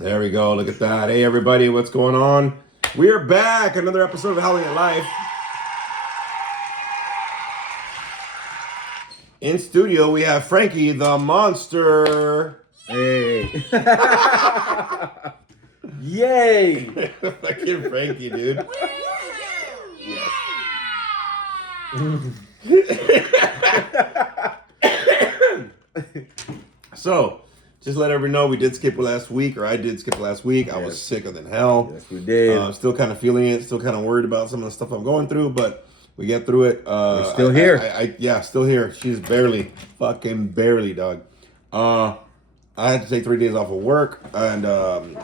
There we go. Look at that. Hey, everybody. What's going on? We are back. Another episode of Howling at Life. In studio, we have Frankie the Monster. Hey. Yay. Fucking Frankie, dude. So, just let everyone know we did skip last week, or I did skip last week. I was sicker than hell. Yes, we did. Still kind of feeling it. Still kind of worried about some of the stuff I'm going through, but we get through it. We're still here. Yeah, still here. She's fucking barely, dog. I had to take 3 days off of work and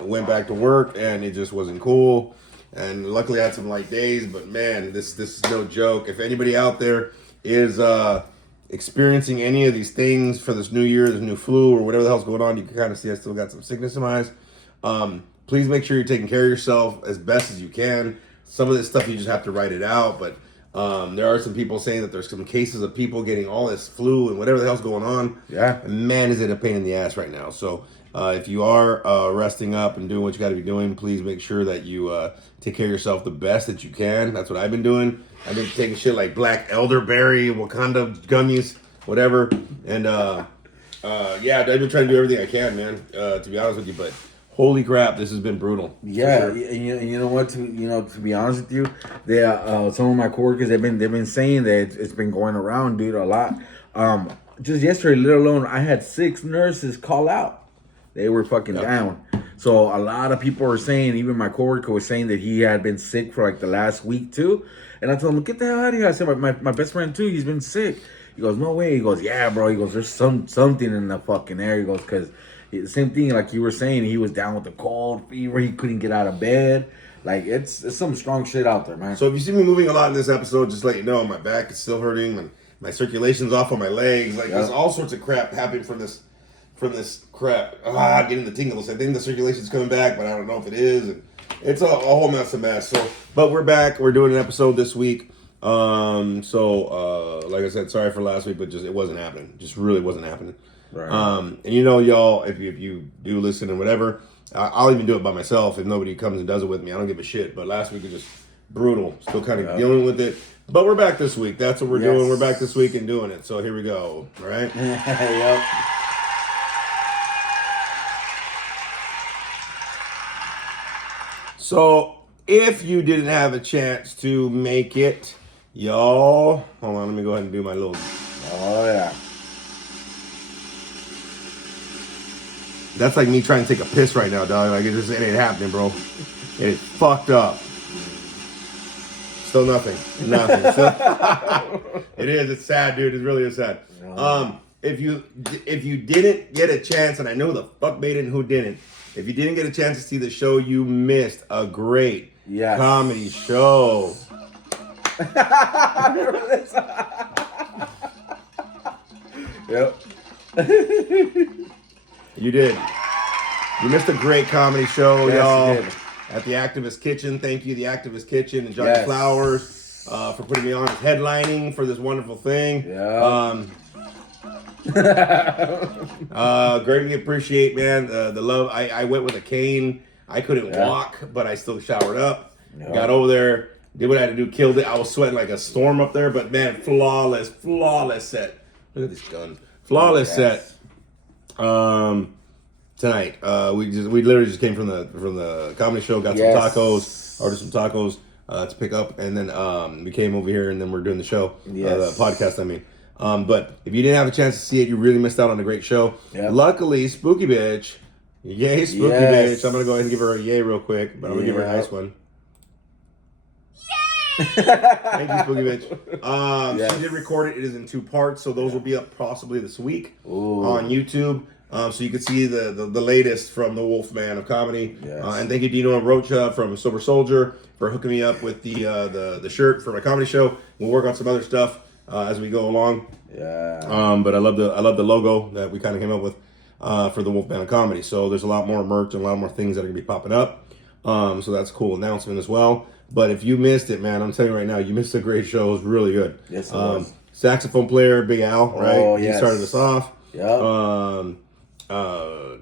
went back to work, and it just wasn't cool. And luckily, I had some light days, but man, this is no joke. If anybody out there is experiencing any of these things for this new year, this new flu or whatever the hell's going on, you can kind of see I still got some sickness in my eyes. Please make sure you're taking care of yourself as best as you can. Some of this stuff you just have to write it out, but there are some people saying that there's some cases of people getting all this flu and whatever the hell's going on. Yeah. And man, is it a pain in the ass right now. So if you are resting up and doing what you got to be doing, please make sure that you take care of yourself the best that you can. That's what I've been doing. I've been taking shit like black elderberry, Wakanda gummies, whatever. And yeah, I've been trying to do everything I can, man, to be honest with you. But holy crap, this has been brutal. Yeah, Sure. and you know what? To be honest with you, some of my coworkers they've been saying that it's been going around, dude, a lot. Just yesterday, let alone I had 6 nurses call out. They were fucking down. So a lot of people were saying, even my coworker was saying that he had been sick for like the last week too. And I told him, get the hell out of here. I said, my best friend too, he's been sick. He goes, no way. He goes, yeah, bro. He goes, there's something in the fucking air. He goes, because the same thing like you were saying, he was down with the cold fever. He couldn't get out of bed. Like, it's some strong shit out there, man. So if you see me moving a lot in this episode, just let you know, my back is still hurting. My circulation's off on my legs. Like, there's all sorts of crap happening from this crap. Getting the tingles. I think the circulation's coming back, but I don't know if it is. And it's a whole mess. So, but we're back. We're doing an episode this week. Like I said, sorry for last week, but just it wasn't happening. Just really wasn't happening. Right. And you know, y'all, if you do listen and whatever, I'll even do it by myself if nobody comes and does it with me. I don't give a shit. But last week was just brutal. Still kind of dealing with it. But we're back this week. That's what we're doing. We're back this week and doing it. So here we go. All right. Yep. So, if you didn't have a chance to make it, y'all, hold on, let me go ahead and do my little. Oh, yeah. That's like me trying to take a piss right now, dog. Like, it ain't happening, bro. It's fucked up. Still nothing. It is. It's sad, dude. It really is sad. If you didn't get a chance, and I know the fuck made it and who didn't, if you didn't get a chance to see the show, you missed a great comedy show. Yep. You did. You missed a great comedy show, y'all. You did. At the Activist Kitchen. Thank you, the Activist Kitchen and Johnny Flowers, for putting me on as headlining for this wonderful thing. Yeah. Greatly appreciate, man, the love. I went with a cane. I couldn't walk, but I still showered up. Got over there, did what I had to do, killed it. I was sweating like a storm up there, but man, flawless set. Look at this gun. Flawless set. Tonight, we literally just came from the comedy show, got some tacos, ordered some tacos to pick up, and then we came over here, and then we're doing the show, the podcast. I mean. But if you didn't have a chance to see it, you really missed out on a great show. Yep. Luckily, Spooky Bitch, yay, Spooky Bitch. I'm going to go ahead and give her a yay real quick, but I'm going to give her a nice one. Yay! Thank you, Spooky Bitch. She did record it. It is in 2 parts, so those will be up possibly this week on YouTube. So you can see the latest from the Wolfman of comedy. And thank you, Dino and Rocha from Sober Soldier, for hooking me up with the shirt for my comedy show. We'll work on some other stuff as we go along. But I love the logo that we kind of came up with for the Wolfman of comedy. So there's a lot more merch and a lot more things that are gonna be popping up. So that's a cool announcement as well. But if you missed it, man, I'm telling you right now, you missed a great show. It was really good. Yes, it was. Saxophone player Big Al, right? Oh, yes. He started us off. Yep.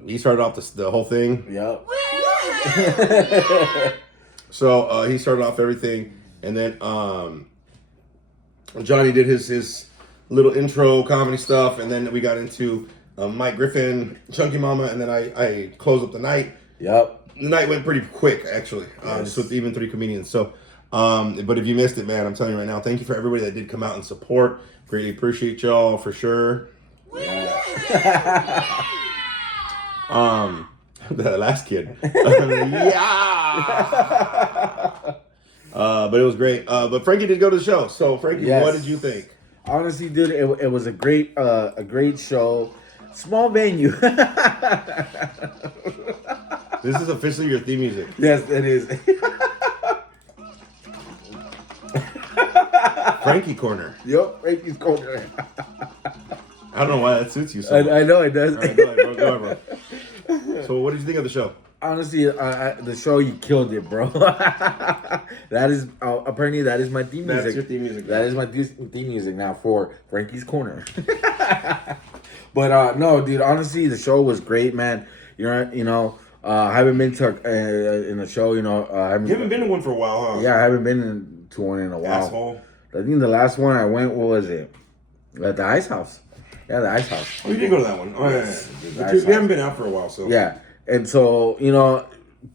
He started off the whole thing. Yep. So he started off everything, and then Johnny did his little intro comedy stuff, and then we got into Mike Griffin, Chunky Mama, and then I closed up the night. Yep. The night went pretty quick, actually, just with even 3 comedians. So, but if you missed it, man, I'm telling you right now, thank you for everybody that did come out and support. Greatly appreciate y'all for sure. Yeah. The last kid, yeah. But it was great. But Frankie did go to the show. So, Frankie, Yes. what did you think? Honestly, dude, it was a great show. Small venue. This is officially your theme music. Yes, it is. Frankie Corner. Yep, Frankie's corner. I don't know why that suits you so much. I know it does. All right, go ahead, bro. Go ahead, bro. So, what did you think of the show? Honestly, the show, you killed it, bro. That is apparently that is my theme music. That's your theme music. That is my theme music now for Frankie's Corner. But no, dude. Honestly, the show was great, man. I haven't been to in the show. You haven't been to one for a while, huh? Yeah, I haven't been to one in a while. Asshole. I think the last one I went, what was it? At the Ice House. Yeah, the Ice House. Oh, you did go to that one. Oh, yeah. Yes, But the Ice we haven't House. been out for a while, so. Yeah. And so,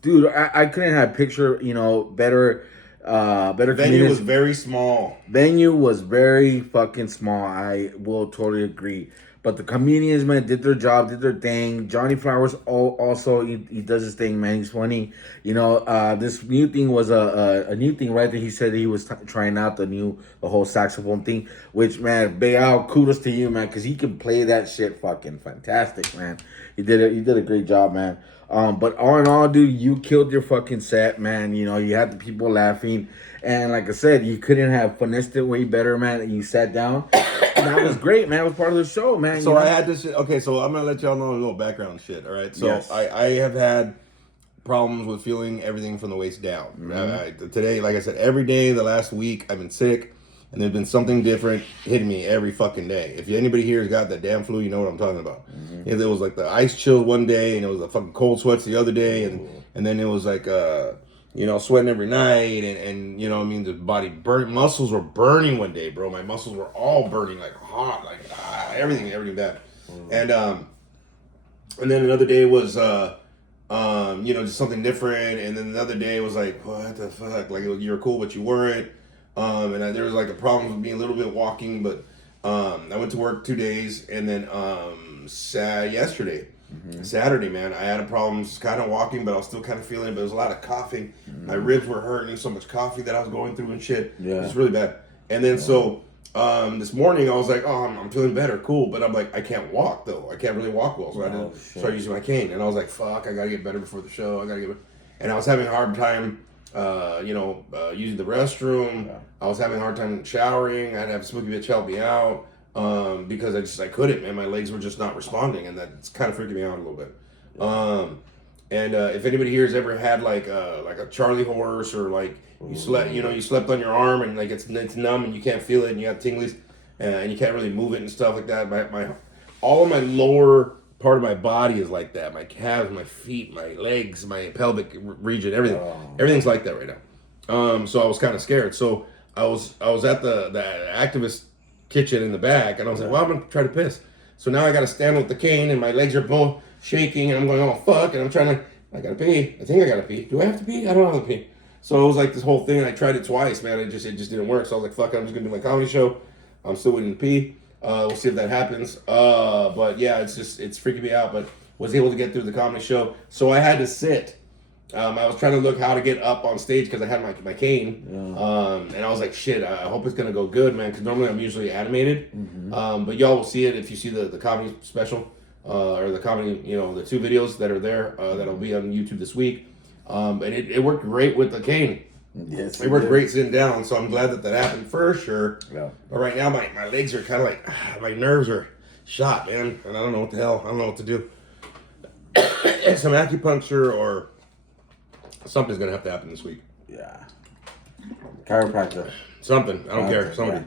dude, I couldn't have picture, better Venue comedians. was very small. Venue was very fucking small. I will totally agree. But the comedians, man, did their job, did their thing. Johnny Flowers also, he does his thing, man. He's funny. This new thing was a new thing, right? That he said that he was trying out the whole saxophone thing. Which, man, Big Al, kudos to you, man, because he can play that shit fucking fantastic, man. He did a great job, man. But all in all, dude, you killed your fucking set, man. You had the people laughing. And like I said, you couldn't have finessed it way better, man. And you sat down. And that was great, man. It was part of the show, man. So I had this shit. Okay, so I'm going to let y'all know a little background shit, all right? So Yes. I have had problems with feeling everything from the waist down. Today, like I said, every day the last week, I've been sick. And there's been something different hitting me every fucking day. If anybody here has got that damn flu, you know what I'm talking about. It was like the ice chill one day, and it was the fucking cold sweats the other day, and then it was like sweating every night, and the body burnt. Muscles were burning one day, bro. My muscles were all burning like hot, like everything bad. And then another day was just something different, and then another day was like, what the fuck? Like you were cool, but you weren't. There was like a problem with me a little bit walking, but I went to work 2 days, and then Saturday, man, I had a problem just kind of walking, but I was still kind of feeling it, but there was a lot of coughing. My ribs were hurting, so much coffee that I was going through and shit. Yeah. It was really bad. And then so this morning I was like, oh, I'm feeling better, cool, but I'm like, I can't walk though. I can't really walk well, so I had to start using my cane. And I was like, fuck, I gotta get better before the show. And I was having a hard time using the restroom. Yeah. I was having a hard time showering. I had to have Smokey Bitch help me out because I couldn't, man. My legs were just not responding, and that's kind of freaking me out a little bit. If anybody here has ever had like a Charlie horse, or like you slept on your arm and like it's numb and you can't feel it and you have tinglies and you can't really move it and stuff like that. All of my lower part of my body is like that. My calves, my feet, my legs, my pelvic region, everything. Everything's like that right now. So I was kind of scared. So I was at the activist kitchen in the back, and I was like, well, I'm gonna try to piss. So now I gotta stand with the cane, and my legs are both shaking, and I'm going, oh fuck, and I gotta pee. I think I gotta pee. Do I have to pee? I don't have to pee. So it was like this whole thing, and I tried it twice, man. It just didn't work. So I was like, fuck it, I'm just gonna do my comedy show. I'm still waiting to pee. We'll see if that happens. But yeah, it's freaking me out. But was able to get through the comedy show. So I had to sit. I was trying to look how to get up on stage because I had my cane. Yeah. And I was like, shit, I hope it's gonna go good, man. Because normally I'm usually animated. Mm-hmm. But y'all will see it if you see the comedy special or the comedy, the 2 videos that are there that'll be on YouTube this week. And it worked great with the cane. Yes, it worked great sitting down, so I'm glad that happened for sure. Yeah. But right now, my legs are kind of like, my nerves are shot, man, and I don't know what the hell, I don't know what to do. Some acupuncture or something's gonna have to happen this week. Yeah. Chiropractor. Something, I don't care. Somebody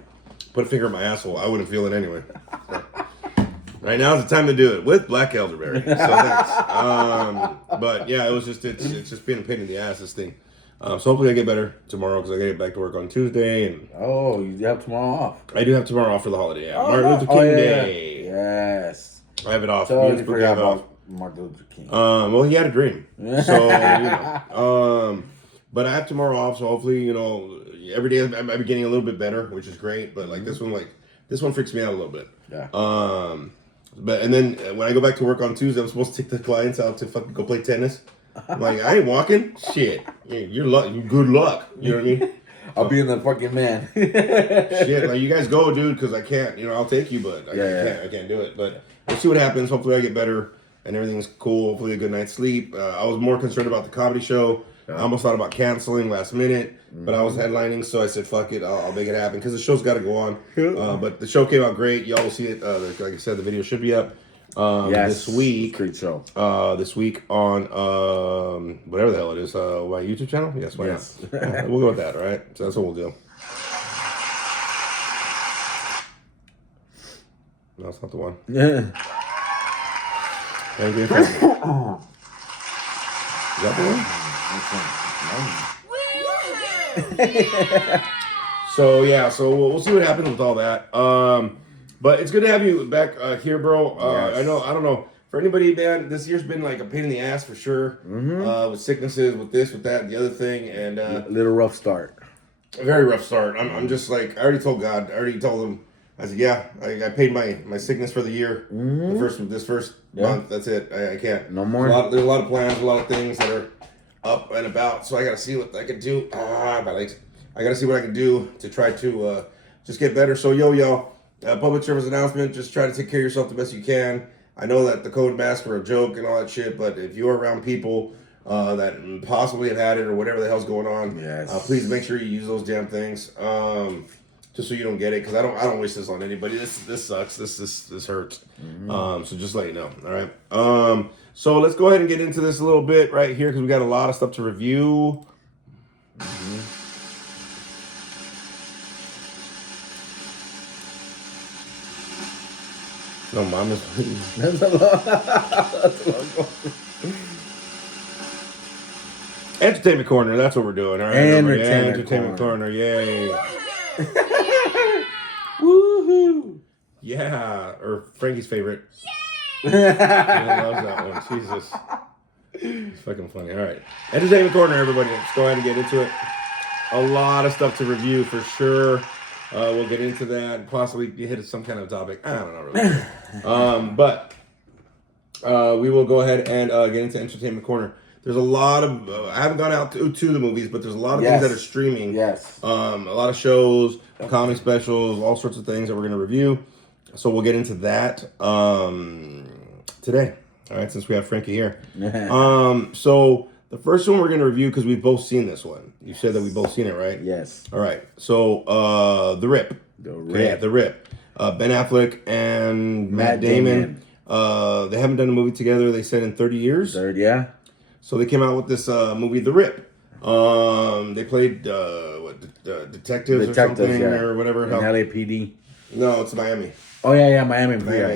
put a finger in my asshole. I wouldn't feel it anyway. Right now is the time to do it with black elderberry. So thanks. But yeah, it's just been a pain in the ass, this thing. So hopefully I get better tomorrow because I get back to work on Tuesday, and Oh, you have tomorrow off. I do have tomorrow off for the holiday. Yeah. Oh, Martin no. Luther King Day. Yes. I have it off. Totally Beautiful forgot day off. about Martin Luther King. Well, he had a dream, so but I have tomorrow off, so hopefully every day I'm getting a little bit better, which is great. But like this one freaks me out a little bit. Yeah. But and then when I go back to work on Tuesday, I'm supposed to take the clients out to fucking go play tennis. I'm like, I ain't walking. Shit, you're good luck. You know what I mean? I'll be in the fucking man. Shit, like you guys go, dude, because I can't. I'll take you, but I can't do it. But we'll see what happens. Hopefully, I get better and everything's cool. Hopefully, a good night's sleep. I was more concerned about the comedy show. I almost thought about canceling last minute, but I was headlining, so I said, "Fuck it, I'll make it happen," because the show's got to go on. But the show came out great. Y'all will see it. Like I said, the video should be up this week. Great show. This week on whatever the hell it is, my YouTube channel. Yes, why Yes. not? We'll go with that. All right, so that's what we'll do. No, it's not the one. Yeah. Thank you. Is that the one? So yeah, so we'll see what happens with all that. But it's good to have you back here, bro. Yes. I don't know. For anybody, man, this year's been like a pain in the ass for sure. With sicknesses, with this, with that, and the other thing, and A little rough start. a very rough start. I'm just like, I already told God. I already told him. I said, yeah, I paid my sickness for the year. This first month, that's it. I can't. No more? There's a lot of plans, a lot of things that are up and about. So I got to see what I can do. My legs. I got to see what I can do to try to just get better. So y'all, public service announcement, just try to take care of yourself the best you can. I know that the COVID masks are a joke and all that shit, but if you're around people that possibly have had it or whatever the hell's going on, please make sure you use those damn things. Just so you don't get it, because I don't wish this on anybody. This sucks. This hurts. So just let you know. All right. So let's go ahead and get into this a little bit right here, because we got a lot of stuff to review. No, mom is. That's a lot. That's a lot. Entertainment corner. That's what we're doing. All right. Entertainment corner. Yay. Woohoo! Yeah. Or Frankie's favorite. He loves that one. Jesus. It's fucking funny. All right. Entertainment corner, everybody. Let's go ahead and get into it. A lot of stuff to review for sure. We'll get into that. Possibly hit some kind of topic. I don't know really. But we will go ahead and get into entertainment corner. There's a lot of I haven't gone out to the movies, but there's a lot of things that are streaming. Yes. A lot of shows, comedy specials, all sorts of things that we're going to review. So we'll get into that today. All right, since we have Frankie here. So the first one we're going to review, because we've both seen this one. You said that we've both seen it, right? Yes. All right. So The Rip. The Rip. Ben Affleck and Matt Damon. They haven't done a movie together, they said, in 30 years. Yeah. So they came out with this movie, The Rip. They played detectives or something or whatever. In LAPD. No, it's Miami. Oh yeah, Miami. Miami,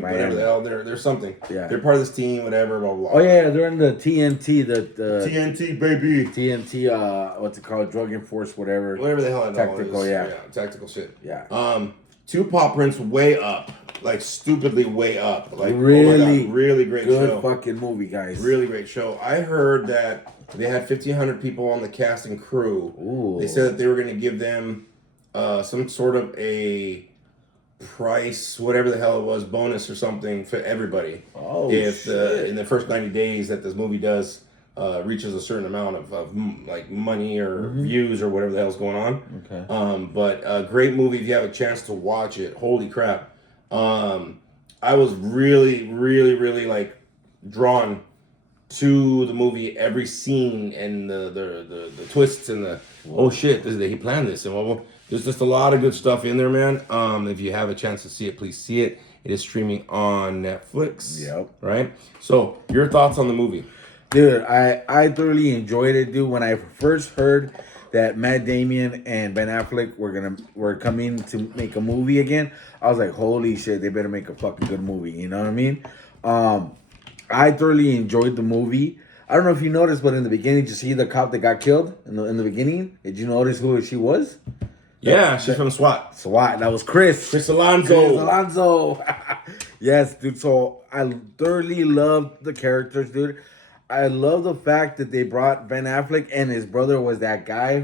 whatever the hell. They're something. Yeah. They're part of this team, whatever, blah, blah, blah. Oh yeah, they're in the TNT, the TNT, baby. TNT, what's it called? Drug Enforce, whatever. Whatever the hell it Tactical, is. yeah. Tactical shit. Yeah. Two paw prints way up. Like, stupidly way up. Like, really, oh my God, really great good show. fucking movie, guys. Really great show. I heard that they had 1,500 people on the cast and crew. Ooh. They said that they were going to give them some sort of a price, whatever the hell it was, bonus or something for everybody. Oh, if shit. In the first 90 days that this movie does reaches a certain amount of like money or views or whatever the hell's going on. Okay. But a great movie if you have a chance to watch it. Holy crap. I was really, really, really like drawn to the movie, every scene and the twists and the oh shit, he planned this and well, there's just a lot of good stuff in there, man. If you have a chance to see it, please see it. It is streaming on Netflix. Yep. Right. So your thoughts on the movie? Dude, I thoroughly enjoyed it, dude. When I first heard that Matt Damon and Ben Affleck were coming to make a movie again, I was like, holy shit, they better make a fucking good movie. You know what I mean? I thoroughly enjoyed the movie. I don't know if you noticed, but in the beginning, did you see the cop that got killed in the beginning? Did you notice who she was? Yeah, she's from SWAT. SWAT. That was Chris. Chris Alonso. Chris Alonso. Yes, dude. So I thoroughly loved the characters, dude. I love the fact that they brought Ben Affleck and his brother was that guy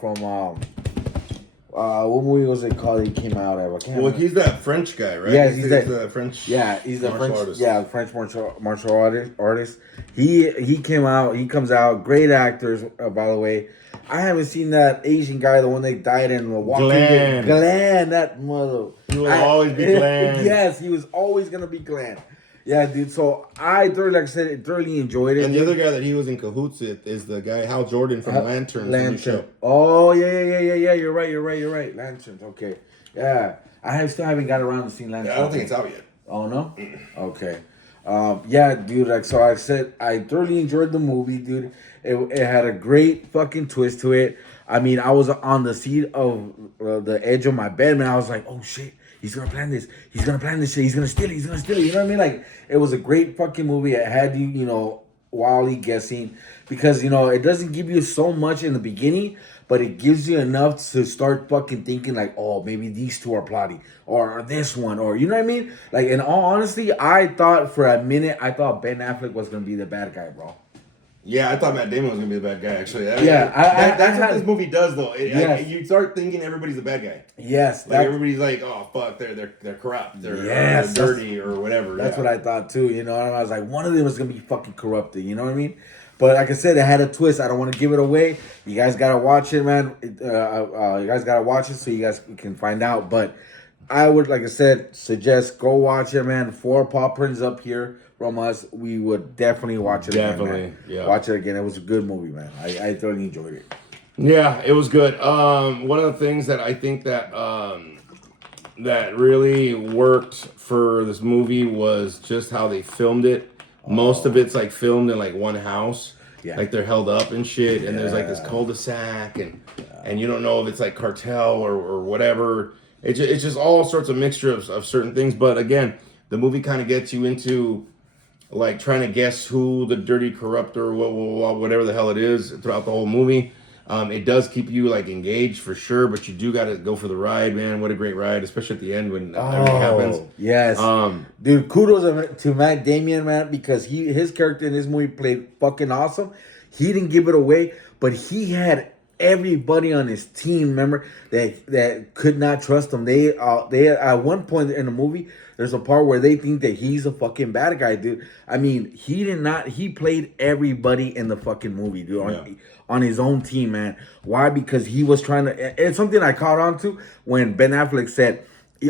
from what movie was it called? He came out of. I can't Well, remember. he's that French guy, right? Yes, he's that- the French. Yeah, he's the martial French. artist. Yeah, French martial artist. He came out. He comes out. Great actors, by the way. I haven't seen that Asian guy, the one that died in the Walking Dead. Glenn, that mother. He will always be Glenn. Yes, he was always gonna be Glenn. Yeah, dude. So I thoroughly, like I said, thoroughly enjoyed it. And the other guy that he was in cahoots with is the guy Hal Jordan from Lanterns. Lantern. Oh yeah. You're right. Lanterns. Okay. Yeah, still haven't got around to seeing Lanterns. Yeah, I don't think it's out yet. Oh no. Okay. Yeah, dude. Like so, I said, I thoroughly enjoyed the movie, dude. It had a great fucking twist to it. I mean, I was on the seat of the edge of my bed, man. I was like, oh shit. He's gonna plan this. He's gonna plan this shit. He's gonna steal it. You know what I mean? Like, it was a great fucking movie. It had you, wildly guessing because it doesn't give you so much in the beginning, but it gives you enough to start fucking thinking like, oh, maybe these two are plotting, or this one, or you know what I mean? Like, in all honesty, I thought for a minute, Ben Affleck was gonna be the bad guy, bro. Yeah, I thought Matt Damon was gonna be the bad guy. Actually, That's what this movie does, though. Yes. You start thinking everybody's the bad guy. Yes, Like everybody's like, oh fuck, they're corrupt, they're dirty or whatever. That's what I thought too. And I was like, one of them was gonna be fucking corrupted. You know what I mean? But like I said, it had a twist. I don't want to give it away. You guys gotta watch it, man. You guys gotta watch it so you guys can find out. But I would, like I said, suggest go watch it, man. 4 paw prints up here from us. We would definitely watch it again, man. Yeah. Watch it again. It was a good movie, man. I thoroughly enjoyed it. Yeah, it was good. One of the things that I think that that really worked for this movie was just how they filmed it. Most of it's like filmed in like one house. Yeah. Like they're held up and shit, and there's like this cul-de-sac, and you don't know if it's like cartel or whatever. It's just all sorts of mixture of certain things. But again, the movie kind of gets you into like trying to guess who the dirty corrupt or whatever the hell it is throughout the whole movie. It does keep you like engaged for sure, but you do got to go for the ride, man. What a great ride, especially at the end when everything happens. Yes, dude. Kudos to Matt Damon, man, because his character in this movie played fucking awesome. He didn't give it away, but he had everybody on his team, remember, that could not trust him. They at one point in the movie, there's a part where they think that he's a fucking bad guy, dude. I mean, he played everybody in the fucking movie, dude, on his own team, man. Why? Because he was trying to, it's something I caught on to when Ben Affleck said,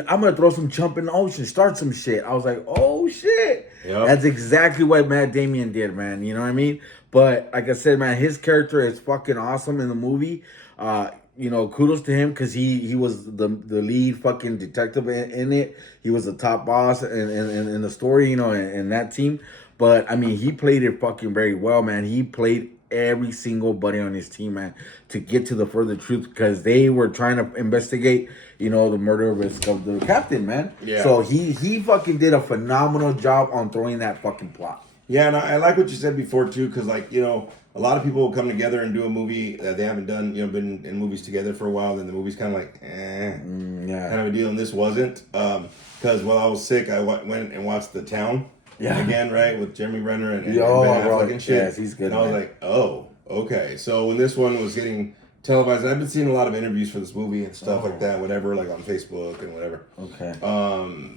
I'm gonna throw some chump in the ocean, start some shit. I was like, oh shit. Yep. That's exactly what Matt Damon did, man. You know what I mean? But like I said, man, his character is fucking awesome in the movie. Kudos to him because he was the lead fucking detective in it. He was the top boss in the story, in that team. But I mean, he played it fucking very well, man. He played every single buddy on his team, man, to get to the further truth because they were trying to investigate, the murder risk of the captain, man. Yeah. So he fucking did a phenomenal job on throwing that fucking plot. Yeah, and I like what you said before too, because a lot of people will come together and do a movie that they haven't done, been in movies together for a while. Then the movie's kind of like, kind of a deal. And this wasn't, because while I was sick, I went and watched The Town. Yeah. Again, right, with Jeremy Renner and Ben Affleck and shit. Yes, he's good. And I was like, oh, okay. So when this one was getting televised, I've been seeing a lot of interviews for this movie and stuff like that, whatever, like on Facebook and whatever. Okay.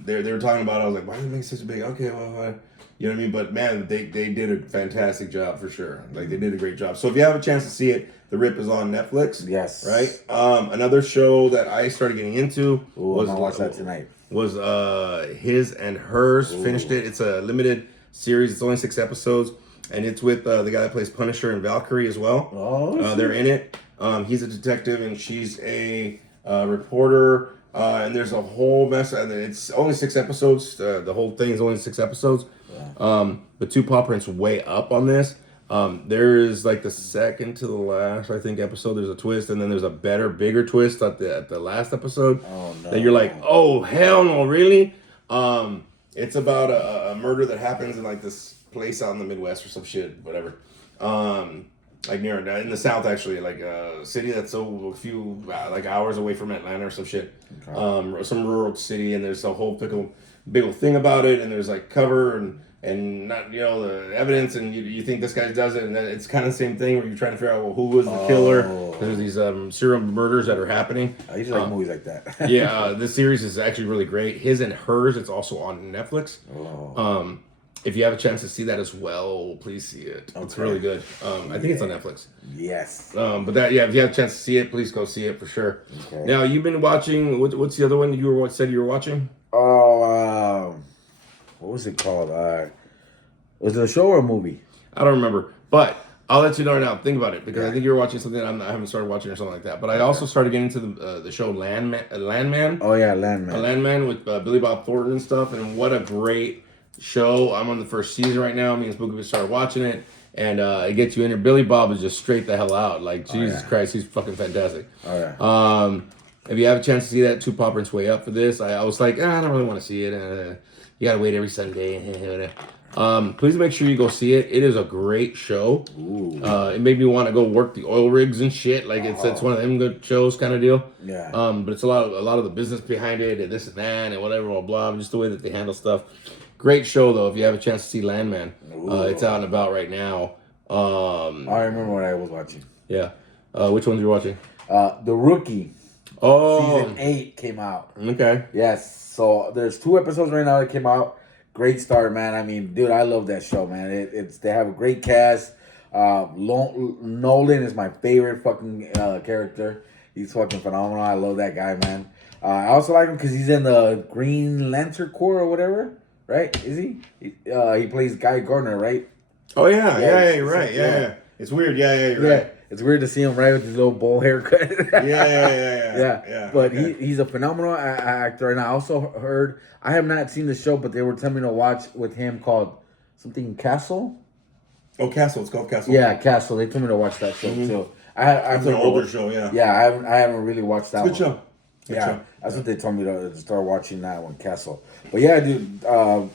They were talking about it. I was like, why did they make such a big? Okay, well, you know what I mean? But man, they did a fantastic job for sure. Like they did a great job. So if you have a chance to see it, The Rip is on Netflix. Yes. Right. Another show that I started getting into was I'm gonna watch that tonight. Was His and Hers. Ooh. Finished it. It's a limited series. It's only 6 episodes, and it's with the guy that plays Punisher and Valkyrie as well. Oh, they're in it. He's a detective and she's a reporter. And there's a whole mess. And it's only 6 episodes. The whole thing is only 6 episodes. Yeah. But 2 paw prints way up on this. There's like the second to the last, I think, episode. There's a twist, and then there's a better, bigger twist at the last episode. Oh no! That you're like, oh hell no, really? It's about a murder that happens in like this place out in the Midwest or some shit, whatever. Like near in the South, actually, like a city that's a few like hours away from Atlanta or some shit. Okay. Some rural city, and there's a whole big old thing about it, and there's like cover and not the evidence, and you think this guy does it, and then it's kind of the same thing where you're trying to figure out, well, who was the killer. There's these serial murders that are happening. I usually like movies like that. Yeah, this series is actually really great. His and Hers, it's also on Netflix. If you have a chance to see that as well, please see it. Okay. It's really good. I think it's on Netflix. Yes. But if you have a chance to see it, please go see it for sure. Okay. Now, you've been watching, what's the other one you said you were watching? Oh, what was it called? Was it a show or a movie? I don't remember. But I'll let you know now. Think about it, because I think you were watching something I haven't started watching or something like that. But I also started getting into the show Landman. Oh, yeah, Landman. Landman with Billy Bob Thornton and stuff. And what a great show. I'm on the first season right now. Me and Spooky started watching it. And it gets you in there. Billy Bob is just straight the hell out. Like, Jesus Christ, he's fucking fantastic. Oh, yeah. If you have a chance to see that, Two Popper's way up for this. I was like, I don't really want to see it. You gotta wait every Sunday. Please make sure you go see it. It is a great show. It made me want to go work the oil rigs and shit. Like it's one of them good shows kind of deal. Yeah. But it's a lot of the business behind it and this and that and whatever, blah blah. Just the way that they handle stuff. Great show though. If you have a chance to see Landman, it's out and about right now. I remember what I was watching. Yeah. Which ones you watching? The Rookie. Oh. Season 8 came out. Okay. Yes. So there's 2 episodes right now that came out. Great start, man. I mean, dude, I love that show, man. They have a great cast. Nolan is my favorite fucking character. He's fucking phenomenal. I love that guy, man. I also like him because he's in the Green Lantern Corps or whatever, right? Is he? He plays Guy Gardner, right? Oh yeah, you're right. Yeah. It's weird. Yeah, you're right. It's weird to see him right with his little bowl haircut. Yeah. But he's a phenomenal actor, and I also heard, I have not seen the show, but they were telling me to watch with him called something Castle. Oh, Castle. It's called Castle. Yeah, Castle. They told me to watch that show too. It's an older show. Yeah. Yeah, I haven't really watched that. Good show. That's what they told me to start watching that one, Castle. But yeah, dude,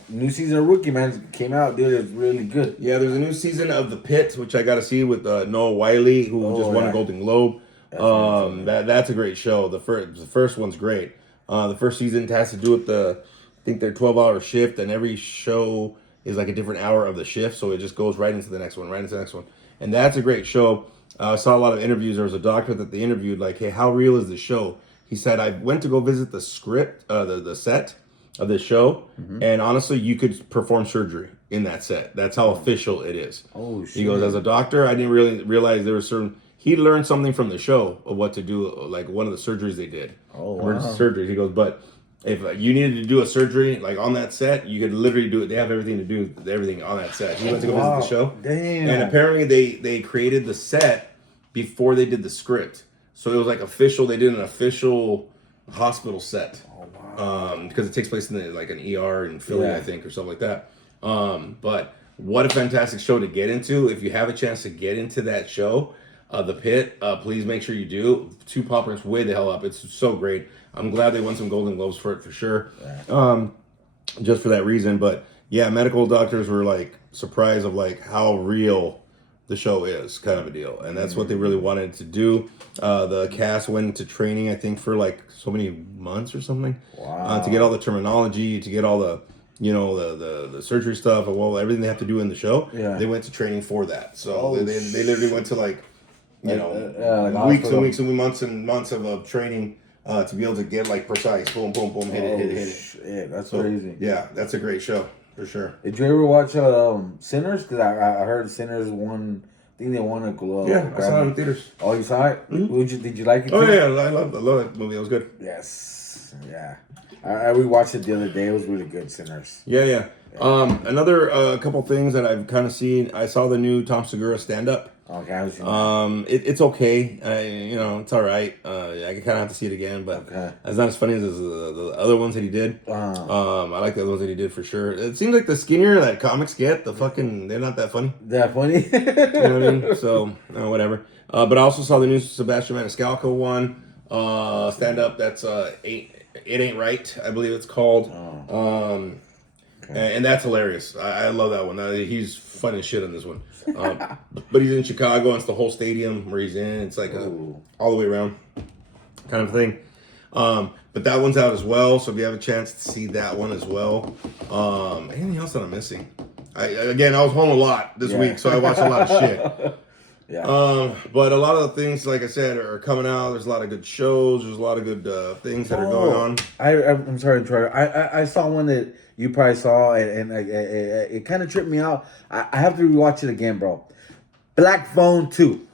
new season of Rookie, man, came out, dude. It's really good. Yeah, there's a new season of The Pit, which I got to see with Noah Wyle, who just won a Golden Globe. That's a great show. The first one's great. The first season has to do with I think they're 12-hour shift, and every show is like a different hour of the shift, so it just goes right into the next one, and that's a great show. I saw a lot of interviews. There was a doctor that they interviewed, like, hey, how real is the show? He said, I went to go visit the script, the set of this show, and honestly, you could perform surgery in that set. That's how official it is. Oh, shit. He goes, as a doctor, I didn't really realize there was he learned something from the show of what to do, like one of the surgeries they did. Oh, wow. Emergency surgeries. He goes, but if you needed to do a surgery, like on that set, you could literally do it. They have everything to do, everything on that set. He went to go visit the show. Damn. And apparently they created the set before they did the script. So it was like official. They did an official hospital set. Oh, wow. Because it takes place in like an ER in Philly, I think, or something like that. But what a fantastic show to get into. If you have a chance to get into that show, The Pit, please make sure you do. Two Poppers way the hell up. It's so great. I'm glad they won some Golden Globes for it for sure. Just for that reason. But yeah, medical doctors were like surprised of like how real the show is, kind of a deal, and that's what they really wanted to do. The cast went into training, I think, for like so many months or something. Wow. To get all the terminology, to get all the the surgery stuff, and everything they have to do in the show. Yeah. They went to training for that, so they literally went to like weeks and weeks and months of training to be able to get like precise, boom, boom, boom, hit it. Yeah, that's crazy. Yeah, that's a great show. For sure. Did you ever watch Sinners? Because I heard Sinners won. I think they won a Globe. Yeah, I saw it in theaters. Oh, you saw it? Mm-hmm. Did you like it? Oh yeah, I love that movie. It was good. Yes. Yeah. I rewatched it the other day. It was really good. Sinners. Yeah. Another couple things that I've kind of seen. I saw the new Tom Segura stand up. Okay, I haven't seen that. It's okay. It's all right. I kind of have to see it again, but Okay. it's not as funny as the other ones that he did. I like the other ones that he did for sure. It seems like the skinnier that comics get, they're not that funny. That funny? You know what I mean? So whatever. But I also saw the new Sebastian Maniscalco one. Stand up. That's it ain't right. I believe it's called. And that's hilarious. I love that one. He's funny as shit on this one. But he's in Chicago, and it's the whole stadium where he's in. It's like all the way around kind of thing. But that one's out as well, so if you have a chance to see that one as well. Anything else that I'm missing? I was home a lot this week, so I watched a lot of shit. Yeah. But a lot of the things, like I said, are coming out. There's a lot of good shows. There's a lot of good things that are going on. I'm sorry, Troy. I saw one that you probably saw, and it kind of tripped me out. I have to rewatch it again, bro. Black Phone 2.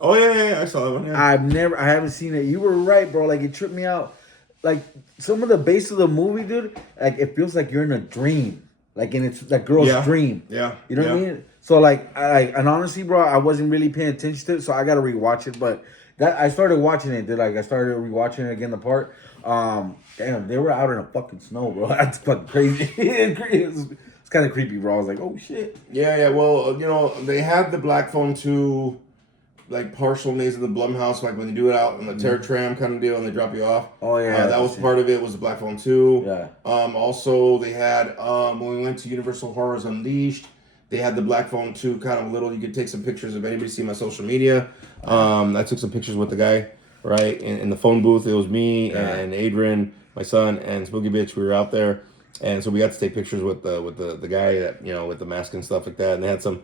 Oh yeah, I saw that one. Yeah. I haven't seen it. You were right, bro. Like, it tripped me out. Like, some of the base of the movie, dude, like, it feels like you're in a dream. Like, and it's that girl's dream. Yeah. You know what I mean? So, and honestly, bro, I wasn't really paying attention to it, so I got to rewatch it. But I started watching it, dude. Like, I started rewatching it again, the part. Damn, they were out in the fucking snow, bro. That's fucking crazy. It's kind of creepy, bro. I was like, oh, shit. Yeah. Well, they had the Black Phone 2, like, partial maze of the Blumhouse, like, when they do it out on the Terror Tram kind of deal and they drop you off. Oh, yeah. That was part of it, was the Black Phone 2. Yeah. Also, they had, when we went to Universal Horrors Unleashed, they had the Black Phone 2 kind of little. You could take some pictures if anybody see my social media. I took some pictures with the guy, right, in the phone booth. It was me and Adrian, my son, and Spooky Bitch. We were out there, and so we got to take pictures with the guy that, with the mask and stuff like that. And they had some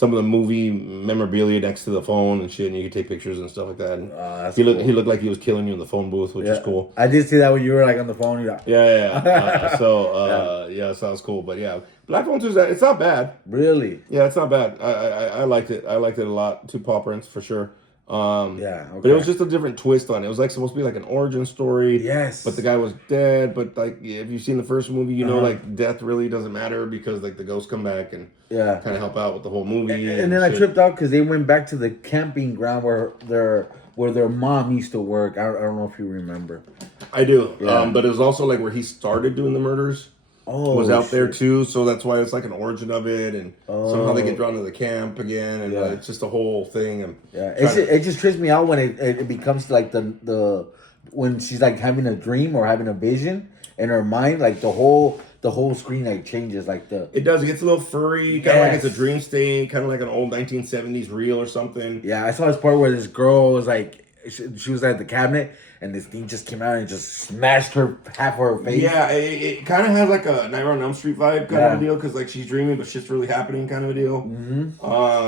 of the movie memorabilia next to the phone and shit, and you could take pictures and stuff like that. And he looked like he was killing you in the phone booth, which is cool. I did see that when you were like on the phone. Yeah. So that was cool. But yeah, Black Phone 2 it's not bad. Really? Yeah, it's not bad. I liked it. I liked it a lot. 2 paw prints for sure. Okay. But it was just a different twist on it. It was like supposed to be like an origin story. Yes. But the guy was dead. But like, if you've seen the first movie, you know, like, death really doesn't matter because like the ghosts come back and kind of help out with the whole movie. And then I tripped out because they went back to the camping ground where their mom used to work. I don't know if you remember. I do. Yeah. But it was also like where he started doing the murders. Was out there too, so that's why it's like an origin of it, and somehow they get drawn to the camp again, and it's just a whole thing. And it just trips me out when it becomes like the when she's like having a dream or having a vision in her mind, like the whole screen like changes, like it does. It gets a little furry, kind of like it's a dream state, kind of like an old 1970s reel or something. Yeah, I saw this part where this girl was like, she was at the cabinet, and this thing just came out and just smashed half of her face. Yeah, it kind of has like a Nightmare on Elm Street vibe kind of a deal, because like she's dreaming but shit's really happening kind of a deal. Mm-hmm.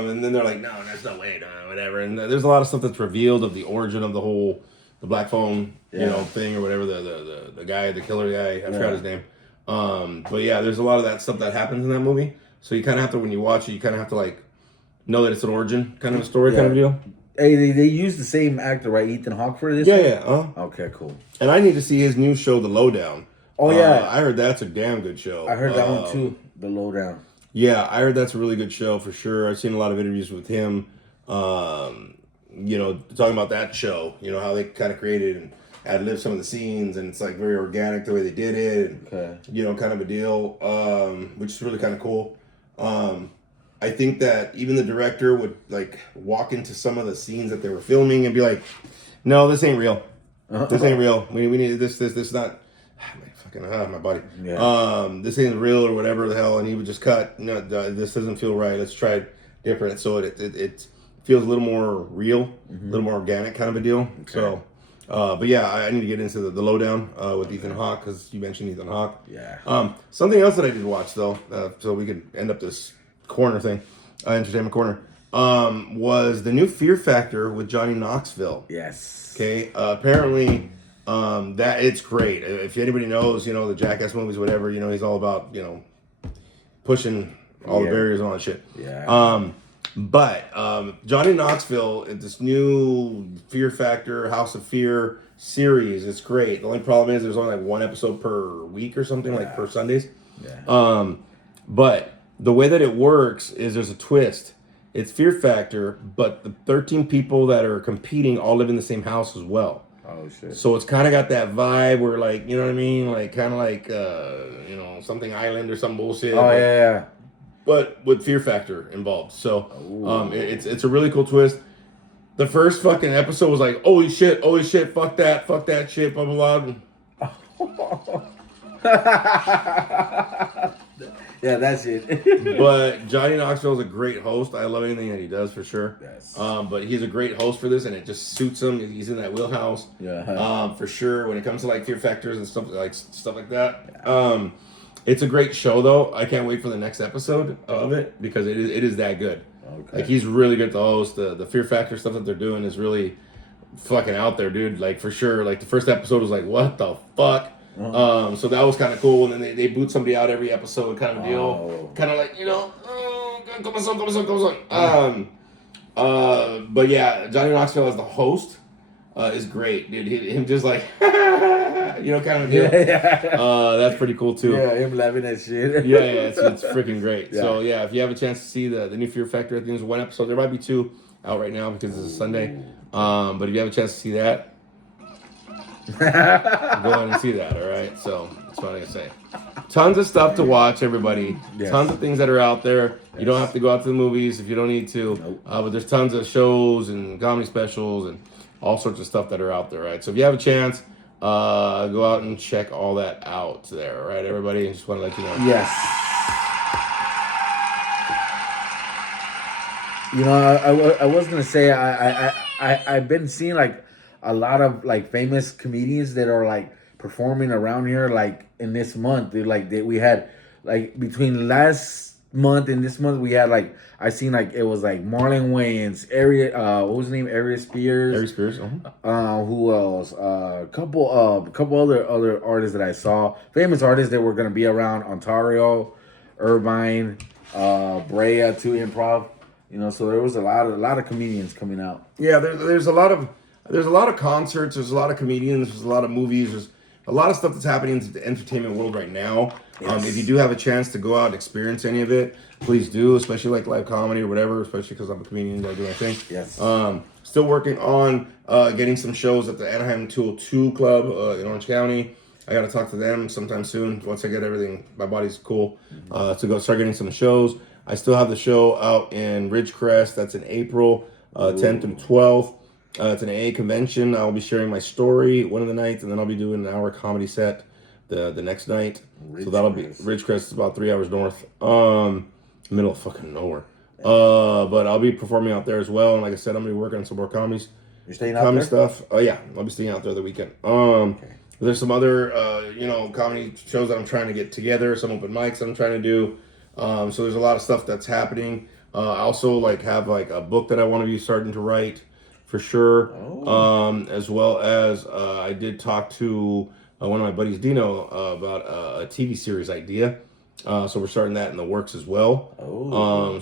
And then they're like, no, there's no way, no, whatever. And there's a lot of stuff that's revealed of the origin of the Black Phone, thing or whatever. The guy, the killer guy, I forgot his name. But yeah, there's a lot of that stuff that happens in that movie. So you kind of have to, when you watch it, you kind of have to like know that it's an origin kind of a story kind of deal. Hey, they used the same actor, right? Ethan Hawke for this? Yeah. Okay, cool. And I need to see his new show, The Lowdown. Oh, yeah. I heard that's a damn good show. I heard that one, too, The Lowdown. Yeah, I heard that's a really good show for sure. I've seen a lot of interviews with him, talking about that show, how they kind of created and ad-libbed some of the scenes, and it's like very organic the way they did it. And, kind of a deal, which is really kind of cool. I think that even the director would like walk into some of the scenes that they were filming and be like, "No, this ain't real. This ain't real. We need this not my body. Yeah. This ain't real or whatever the hell." And he would just cut. No, this doesn't feel right. Let's try it different. So it feels a little more real, a little more organic kind of a deal. Okay. So. But yeah, I need to get into the Lowdown with Ethan Hawke, because you mentioned Ethan Hawke. Yeah. Something else that I did watch though, so we could end up this corner thing, entertainment corner, was the new Fear Factor with Johnny Knoxville. Yes. Okay. Apparently, that it's great. If anybody knows, the Jackass movies, whatever, he's all about pushing all the barriers and all that shit. Yeah. But Johnny Knoxville, this new Fear Factor House of Fear series, it's great. The only problem is there's only like 1 episode per week or something, like per Sundays. Yeah. But the way that it works is there's a twist, It's Fear Factor, but the 13 people that are competing all live in the same house as well. Oh shit. So it's kind of got that vibe where, like, you know what I mean? Like, kind of like, something island or some bullshit. Oh yeah. But with Fear Factor involved. So Ooh. it's a really cool twist. The first fucking episode was like, holy shit, fuck that shit, blah, blah, blah. Yeah, that's it. But Johnny Knoxville is a great host. I love anything that he does for sure. Yes. But he's a great host for this, and it just suits him. He's in that wheelhouse. Yeah. For sure. When it comes to like Fear Factors and stuff like that. Yeah. It's a great show though. I can't wait for the next episode of it because it is that good. Okay. Like he's really good to host. The Fear Factor stuff that they're doing is really fucking out there, dude. Like for sure. Like the first episode was like, what the fuck? So that was kind of cool, and then they boot somebody out every episode, kind of deal, kind of like come on. But yeah, Johnny Knoxville as the host is great, dude. Him just like kind of deal. Yeah. That's pretty cool too. Yeah, him laughing at shit. yeah, it's freaking great. Yeah. So yeah, if you have a chance to see the new Fear Factor, I think there's one episode. There might be two out right now because it's a Sunday. But if you have a chance to see that. Go on and see that, all right? So that's what I'm gonna say. Tons of stuff to watch, everybody. Yes. Tons of things that are out there. Yes. You don't have to go out to the movies if you don't need to. Nope. But there's tons of shows and comedy specials and all sorts of stuff that are out there, right? So if you have a chance, go out and check all that out there, all right, everybody? I just want to let you know. Yes. You know, I was gonna say I've been seeing like a lot of like famous comedians that are like performing around here like in this month. We had like between last month and this month we had like I seen like it was like Marlon Wayans, what was his name? Aries Spears. Aries Spears. Who else? Couple other artists that I saw. Famous artists that were gonna be around. Ontario, Irvine, Brea too, Improv. You know, so there was a lot of comedians coming out. Yeah, there's a lot of concerts, there's a lot of comedians, there's a lot of movies, there's a lot of stuff that's happening in the entertainment world right now. Yes. If you do have a chance to go out and experience any of it, please do, especially like live comedy or whatever, especially because I'm a comedian, I do my thing. Yes. Still working on getting some shows at the Anaheim 202 Club in Orange County. I got to talk to them sometime soon once I get everything, my body's cool, to go start getting some shows. I still have the show out in Ridgecrest, that's in April 10th and 12th. It's an AA convention. I'll be sharing my story one of the nights, and then I'll be doing an hour comedy set the next night. So that'll be Ridgecrest is about 3 hours north, middle of fucking nowhere. But I'll be performing out there as well, and like I said, I'm gonna be working on some more comedies. You're staying out there? Stuff. Oh yeah, I'll be staying out there the weekend. Okay. There's some other comedy shows that I'm trying to get together, some open mics that I'm trying to do. So there's a lot of stuff that's happening. I also have a book that I want to be starting to write. For sure, as well as I did talk to one of my buddies, Dino, about a TV series idea. So we're starting that in the works as well.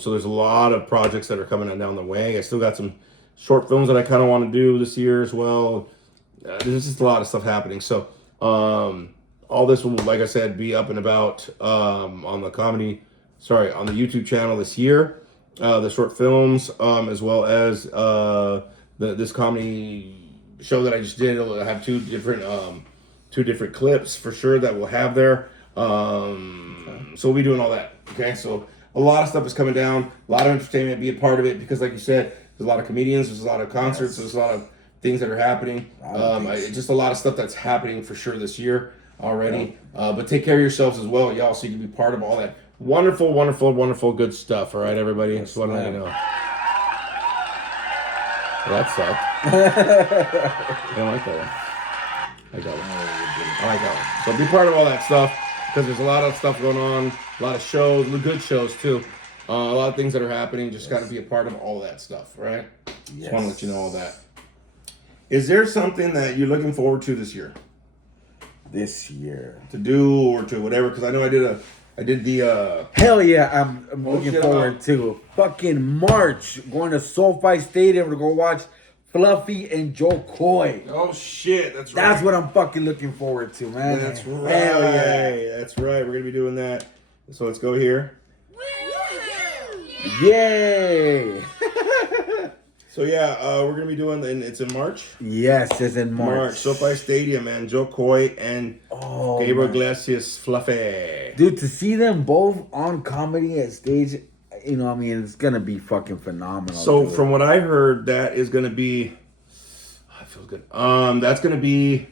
So there's a lot of projects that are coming down the way. I still got some short films that I kind of want to do this year as well. There's just a lot of stuff happening. So all this will, like I said, be up and about on the YouTube channel this year. The short films, as well as this comedy show that I just did. I have two different clips for sure that we'll have there. So we'll be doing all that. Okay, so a lot of stuff is coming down. A lot of entertainment, be a part of it because, like you said, there's a lot of comedians, there's a lot of concerts, there's a lot of things that are happening. Just a lot of stuff that's happening for sure this year already. But take care of yourselves as well, y'all, so you can be part of all that wonderful, wonderful, wonderful good stuff. All right, everybody. Yes, just want to let you know. Well, that sucked. I don't like that one. I like that one. So be part of all that stuff because there's a lot of stuff going on, a lot of shows, good shows too. A lot of things that are happening. Just got to be a part of all that stuff, right? Yes. Just want to let you know all that. Is there something that you're looking forward to this year? This year to do or to whatever? Because I know I did the hell yeah, I'm looking forward to fucking March, going to SoFi Stadium to go watch Fluffy and Joe Coy. Oh shit, that's right. That's what I'm fucking looking forward to, man. That's right. Hell yeah. That's right. We're gonna be doing that. So let's go here. Yay! So yeah, we're gonna be doing, and it's in March. Yes, it's in March. SoFi Stadium, man. Joe Coy and Gabriel Iglesias, Fluffy. Dude, to see them both on comedy at stage, you know, I mean, it's gonna be fucking phenomenal. So dude. from what I heard, that is gonna be. Oh, it feels good. That's gonna be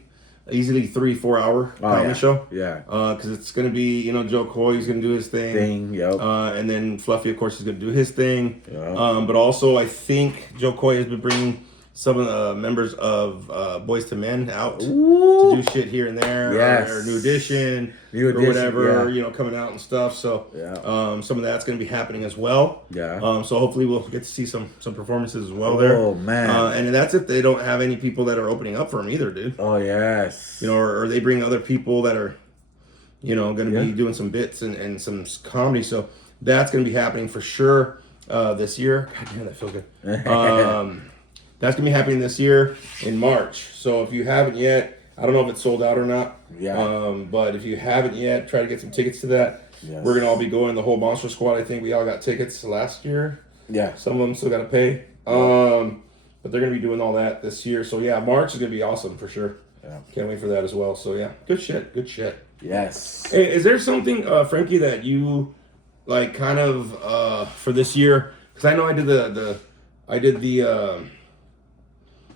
easily 3-4 hour comedy show. Yeah. Because it's gonna be, you know, Joe Coy, he's gonna do his thing. Yep. And then Fluffy, of course, is gonna do his thing. Yeah. But also, I think Joe Coy has been bringing some of the members of Boys to Men out to do shit here and there. Yes. Or New Edition. New or Edition, whatever, yeah. you know, coming out and stuff. So Yeah. some of that's going to be happening as well. Yeah. So hopefully we'll get to see some performances as well there. Oh, man. And that's if they don't have any people that are opening up for them either, dude. Oh, yes. You know, or they bring other people that are, you know, going to be doing some bits and some comedy. So that's going to be happening for sure this year. God damn, that feels good. That's going to be happening this year in March. So if you haven't yet, I don't know if it's sold out or not. Yeah. But if you haven't yet, try to get some tickets to that. Yes. We're going to all be going. The whole Monster Squad, I think we all got tickets last year. Yeah. Some of them still got to pay. But they're going to be doing all that this year. So yeah, March is going to be awesome for sure. Yeah. Can't wait for that as well. So yeah, good shit. Good shit. Yes. Hey, is there something, Frankie, that you like kind of for this year? Because I know I did the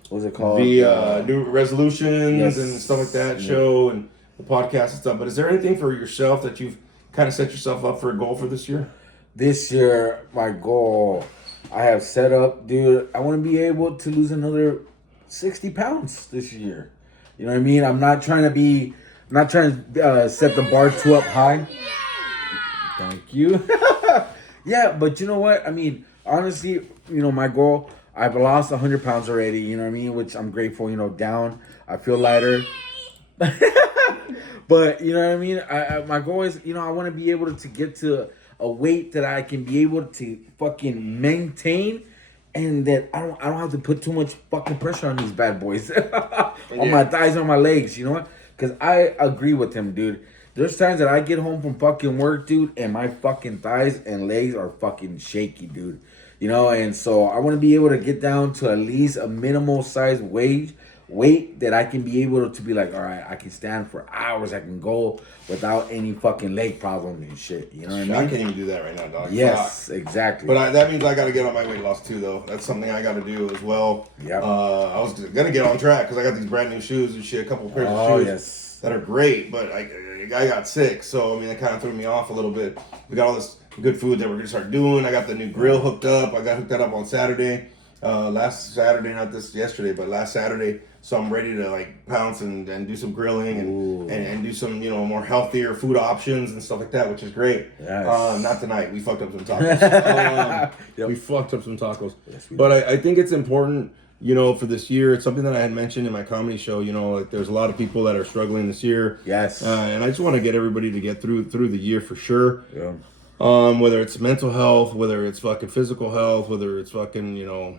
What's it called? the New Resolutions Yes. and stuff like that show and the podcast and stuff. But is there anything for yourself that you've kind of set yourself up for a goal for this year? This year, my goal I have set up, dude, I want to be able to lose another 60 pounds this year. You know what I mean? I'm not trying to set the bar too up high. Thank you. Yeah, but you know what? I mean, honestly, you know, my goal, I've lost 100 pounds already, you know what I mean? Which I'm grateful, you know, down. I feel lighter. But, you know what I mean? My goal is, you know, I want to be able to get to a weight that I can be able to fucking maintain and that I don't have to put too much fucking pressure on these bad boys. On my thighs, on my legs, you know what? Because I agree with him, dude. There's times that I get home from fucking work, dude, and my fucking thighs and legs are fucking shaky, dude. You know, and so I want to be able to get down to at least a minimal size weight that I can be able to be like, all right, I can stand for hours. I can go without any fucking leg problems and shit. You know what I mean? I can't even do that right now, dog. Yes, exactly. But that means I got to get on my weight loss too, though. That's something I got to do as well. Yeah. I was gonna get on track because I got these brand new shoes and shit, a couple of pairs of shoes that are great. But I got sick, so I mean, it kind of threw me off a little bit. We got all this good food that we're gonna start doing. I got the new grill hooked up. I got hooked that up on Saturday. Last Saturday, not this yesterday, but last Saturday. So I'm ready to like pounce and do some grilling and do some, you know, more healthier food options and stuff like that, which is great. Yes. Not tonight. We fucked up some tacos. We fucked up some tacos. Yes, but I think it's important, you know, for this year. It's something that I had mentioned in my comedy show. You know, like there's a lot of people that are struggling this year. Yes. And I just want to get everybody to get through the year for sure. Yeah. Whether it's mental health, whether it's fucking physical health, whether it's fucking, you know,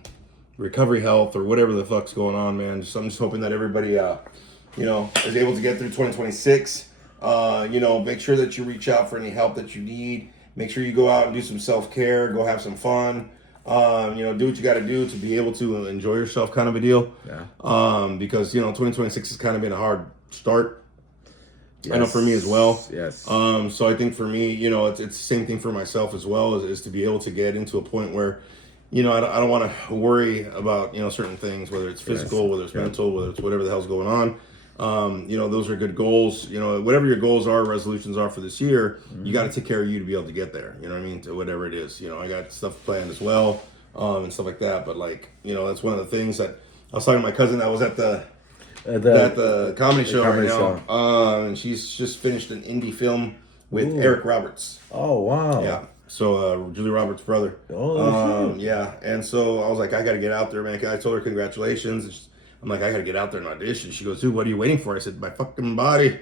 recovery health or whatever the fuck's going on, man. I'm just hoping that everybody, you know, is able to get through 2026. You know, make sure that you reach out for any help that you need. Make sure you go out and do some self-care, go have some fun. You know, do what you got to do to be able to enjoy yourself, kind of a deal. Yeah. Because, you know, 2026 has kind of been a hard start. Yes. I know for me as well. Yes. So I think for me, you know, it's the same thing for myself as well, is to be able to get into a point where, you know, I don't want to worry about, you know, certain things, whether it's physical, whether it's mental, whether it's whatever the hell's going on. You know, those are good goals. You know, whatever your goals are, resolutions are for this year, you got to take care of you to be able to get there. You know what I mean? To whatever it is. You know, I got stuff planned as well, and stuff like that. But like, you know, that's one of the things that I was talking to my cousin that was at the comedy show right now. And she's just finished an indie film with Eric Roberts. Oh wow. Yeah. So Julia Roberts' brother. Oh, yeah. And so I was like, I got to get out there, man. I told her congratulations. I'm like, I got to get out there and audition. She goes, dude, what are you waiting for? I said, my fucking body.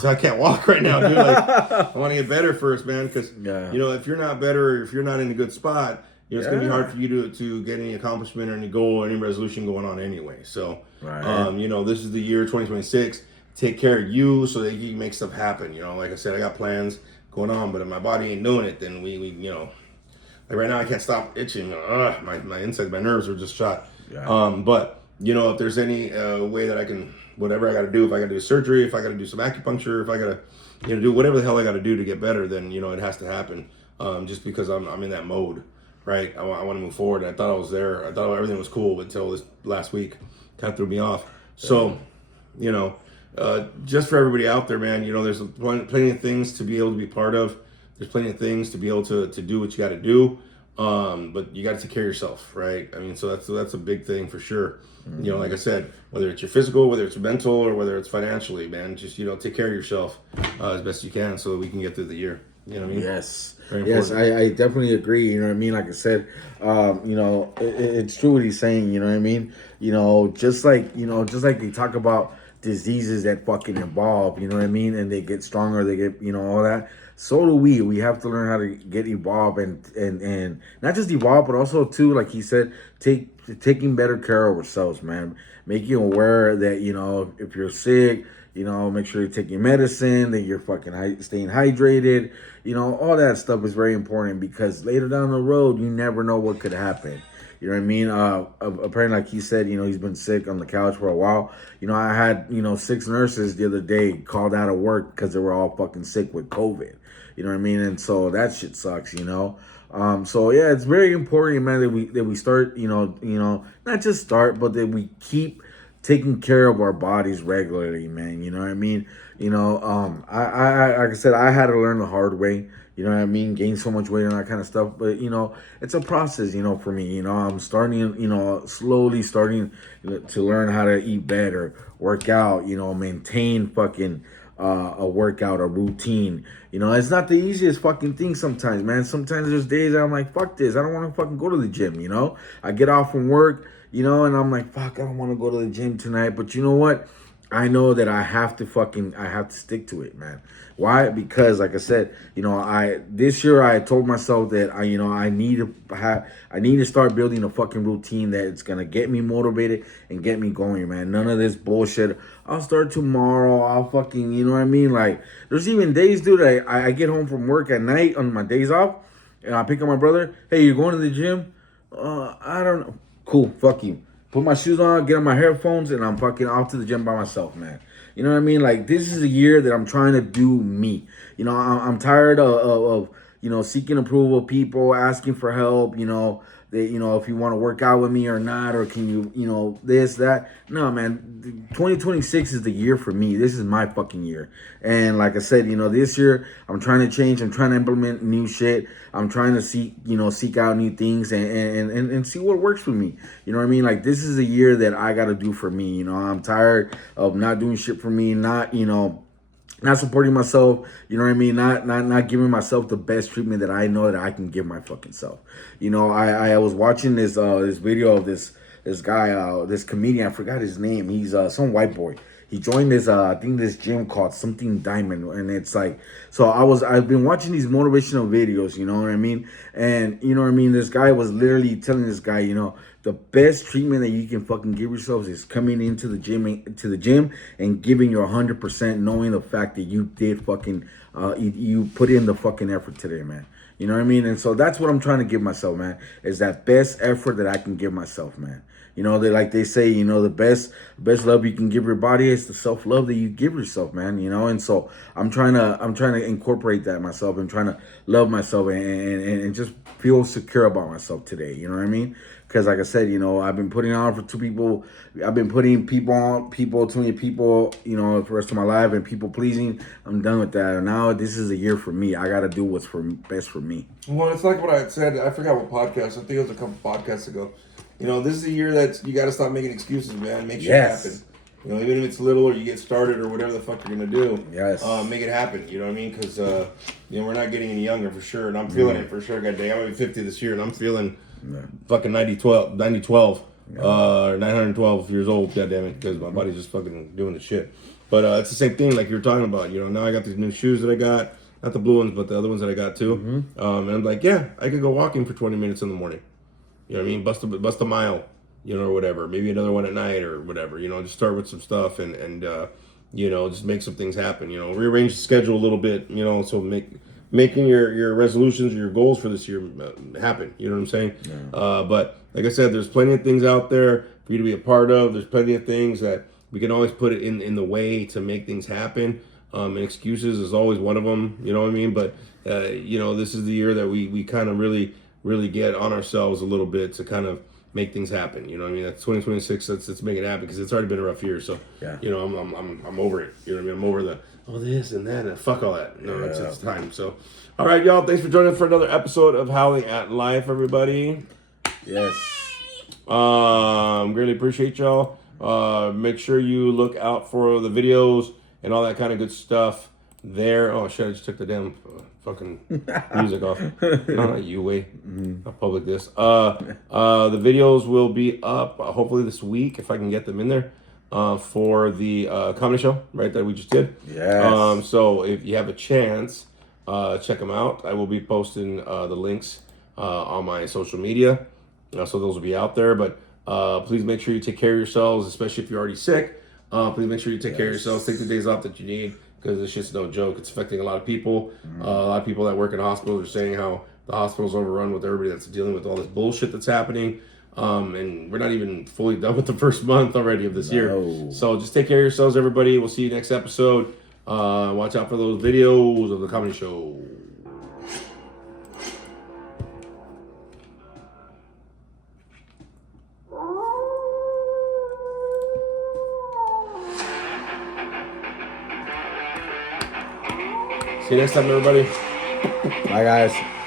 So I can't walk right now, dude. Like, I want to get better first, man. Because, you know, if you're not better, if you're not in a good spot, you know, it's going to be hard for you to get any accomplishment or any goal or any resolution going on anyway. So, you know, this is the year 2026. Take care of you so that you can make stuff happen. You know, like I said, I got plans going on, but if my body ain't doing it, then we you know, Like right now, I can't stop itching. My insides, my nerves are just shot. Yeah. But you know, if there's any way that I can, whatever I got to do, if I got to do surgery, if I got to do some acupuncture, if I got to, do whatever the hell I got to do to get better, then it has to happen. Just because I'm in that mode, right? I want to move forward. I thought I was there. I thought everything was cool until this last week kind of threw me off. So, just for everybody out there, man, there's plenty of things to be able to be part of. There's plenty of things to be able to do what you got to do. But you got to take care of yourself, right? I mean, so that's a big thing for sure. Like I said, whether it's your physical, whether it's mental, or whether it's financially, man, just take care of yourself as best you can, so that we can get through the year. You know what I mean? Yes. Yes, I definitely agree. You know what I mean? Like I said, it's true what he's saying. You know what I mean? Just like they talk about diseases that fucking evolve. You know what I mean? And they get stronger. They get all that. So do we. We have to learn how to get evolved and not just evolve, but also too, like he said, taking better care of ourselves, man. Making aware that if you're sick. Make sure you're taking medicine, that you're fucking staying hydrated. All that stuff is very important because later down the road, you never know what could happen. You know what I mean? Apparently, like he said, he's been sick on the couch for a while. I had, 6 nurses the other day called out of work because they were all fucking sick with COVID. You know what I mean? And so that shit sucks, So yeah, it's very important, man, that we start, not just start, but that we keep taking care of our bodies regularly, man. You know what I mean? I like I said, I had to learn the hard way. You know what I mean? Gain so much weight and that kind of stuff. But it's a process. For me. I'm starting. Slowly starting to learn how to eat better, work out. Maintain fucking a workout, a routine. It's not the easiest fucking thing sometimes, man. Sometimes there's days that I'm like, fuck this. I don't want to fucking go to the gym. I get off from work. And I'm like, fuck, I don't want to go to the gym tonight. But you know what? I know that I have to stick to it, man. Why? Because like I said, this year I told myself that I need to start building a fucking routine that it's gonna get me motivated and get me going, man. None of this bullshit. I'll start tomorrow. I'll fucking, you know what I mean? Like, there's even days, dude, I get home from work at night on my days off, and I pick up my brother. Hey, you going to the gym? I don't know. Cool, fuck you. Put my shoes on, get on my headphones, and I'm fucking off to the gym by myself, man. You know what I mean? Like, this is a year that I'm trying to do me. I'm tired of seeking approval of people, asking for help, if you want to work out with me or not, or can you, this, that. No, man, 2026 is the year for me. This is my fucking year. And like I said, this year, I'm trying to change. I'm trying to implement new shit. I'm trying to seek out new things and see what works for me. You know what I mean? Like, this is a year that I got to do for me. I'm tired of not doing shit for me, not supporting myself, you know what I mean? Not giving myself the best treatment that I know that I can give my fucking self. I was watching this video of this guy, this comedian, I forgot his name. He's some white boy. He joined this I think this gym called something Diamond, and it's like, so I've been watching these motivational videos, you know what I mean? And you know what I mean, this guy was literally telling this guy, the best treatment that you can fucking give yourselves is coming into the gym and giving your 100%, knowing the fact that you did fucking you put in the fucking effort today, man. You know what I mean? And so that's what I'm trying to give myself, man, is that best effort that I can give myself, man. They say, the best love you can give your body is the self-love that you give yourself, man. And so I'm trying to incorporate that myself and trying to love myself and just feel secure about myself today. You know what I mean? Because like I said, I've been putting on for 2 people. I've been putting too many people, for the rest of my life and people pleasing. I'm done with that. And now this is a year for me. I got to do what's best for me. Well, it's like what I had said. I forgot what podcast. I think it was a couple podcasts ago. This is a year that you got to stop making excuses, man. Make shit happen. Even if it's little or you get started or whatever the fuck you're going to do. Yes. Make it happen. You know what I mean? Because, we're not getting any younger for sure. And I'm feeling it for sure. God dang, I'm going to be 50 this year and I'm feeling fucking 90-12, 912 years old. God damn it. Because my body's just fucking doing the shit. But it's the same thing like you were talking about. Now I got these new shoes that I got. Not the blue ones, but the other ones that I got too. Mm-hmm. And I'm like, yeah, I could go walking for 20 minutes in the morning. You know what I mean? Bust a mile, or whatever. Maybe another one at night or whatever. Just start with some stuff and just make some things happen. Rearrange the schedule a little bit, so make making your resolutions or your goals for this year happen. You know what I'm saying? Yeah. But like I said, there's plenty of things out there for you to be a part of. There's plenty of things that we can always put it in the way to make things happen. And excuses is always one of them. You know what I mean? But you know, this is the year that we kind of really get on ourselves a little bit to kind of make things happen. You know what I mean? That's 2026. Let's make it happen because it's already been a rough year. So Yeah. you know, I'm over it. You know what I mean? I'm over the this and that and fuck all that. No, it's time. So, all right, y'all. Thanks for joining us for another episode of Howling at Life, everybody. Yes. Really appreciate y'all. Make sure you look out for the videos and all that kind of good stuff there. Oh shit! I just took the damn fucking music off. No, not you, way. I'll public this. The videos will be up hopefully this week if I can get them in there. For the comedy show, right, that we just did. Yes. So if you have a chance, check them out. I will be posting the links on my social media, so those will be out there. But please make sure you take care of yourselves, especially if you're already sick. Please make sure you take care of yourselves. Take the days off that you need because this shit's no joke. It's affecting a lot of people. A lot of people that work in hospitals are saying how the hospital's overrun with everybody that's dealing with all this bullshit that's happening. And we're not even fully done with the first month already of this year. So just take care of yourselves, everybody. We'll see you next episode. Watch out for those videos of the comedy show. See you next time, everybody. Bye, guys.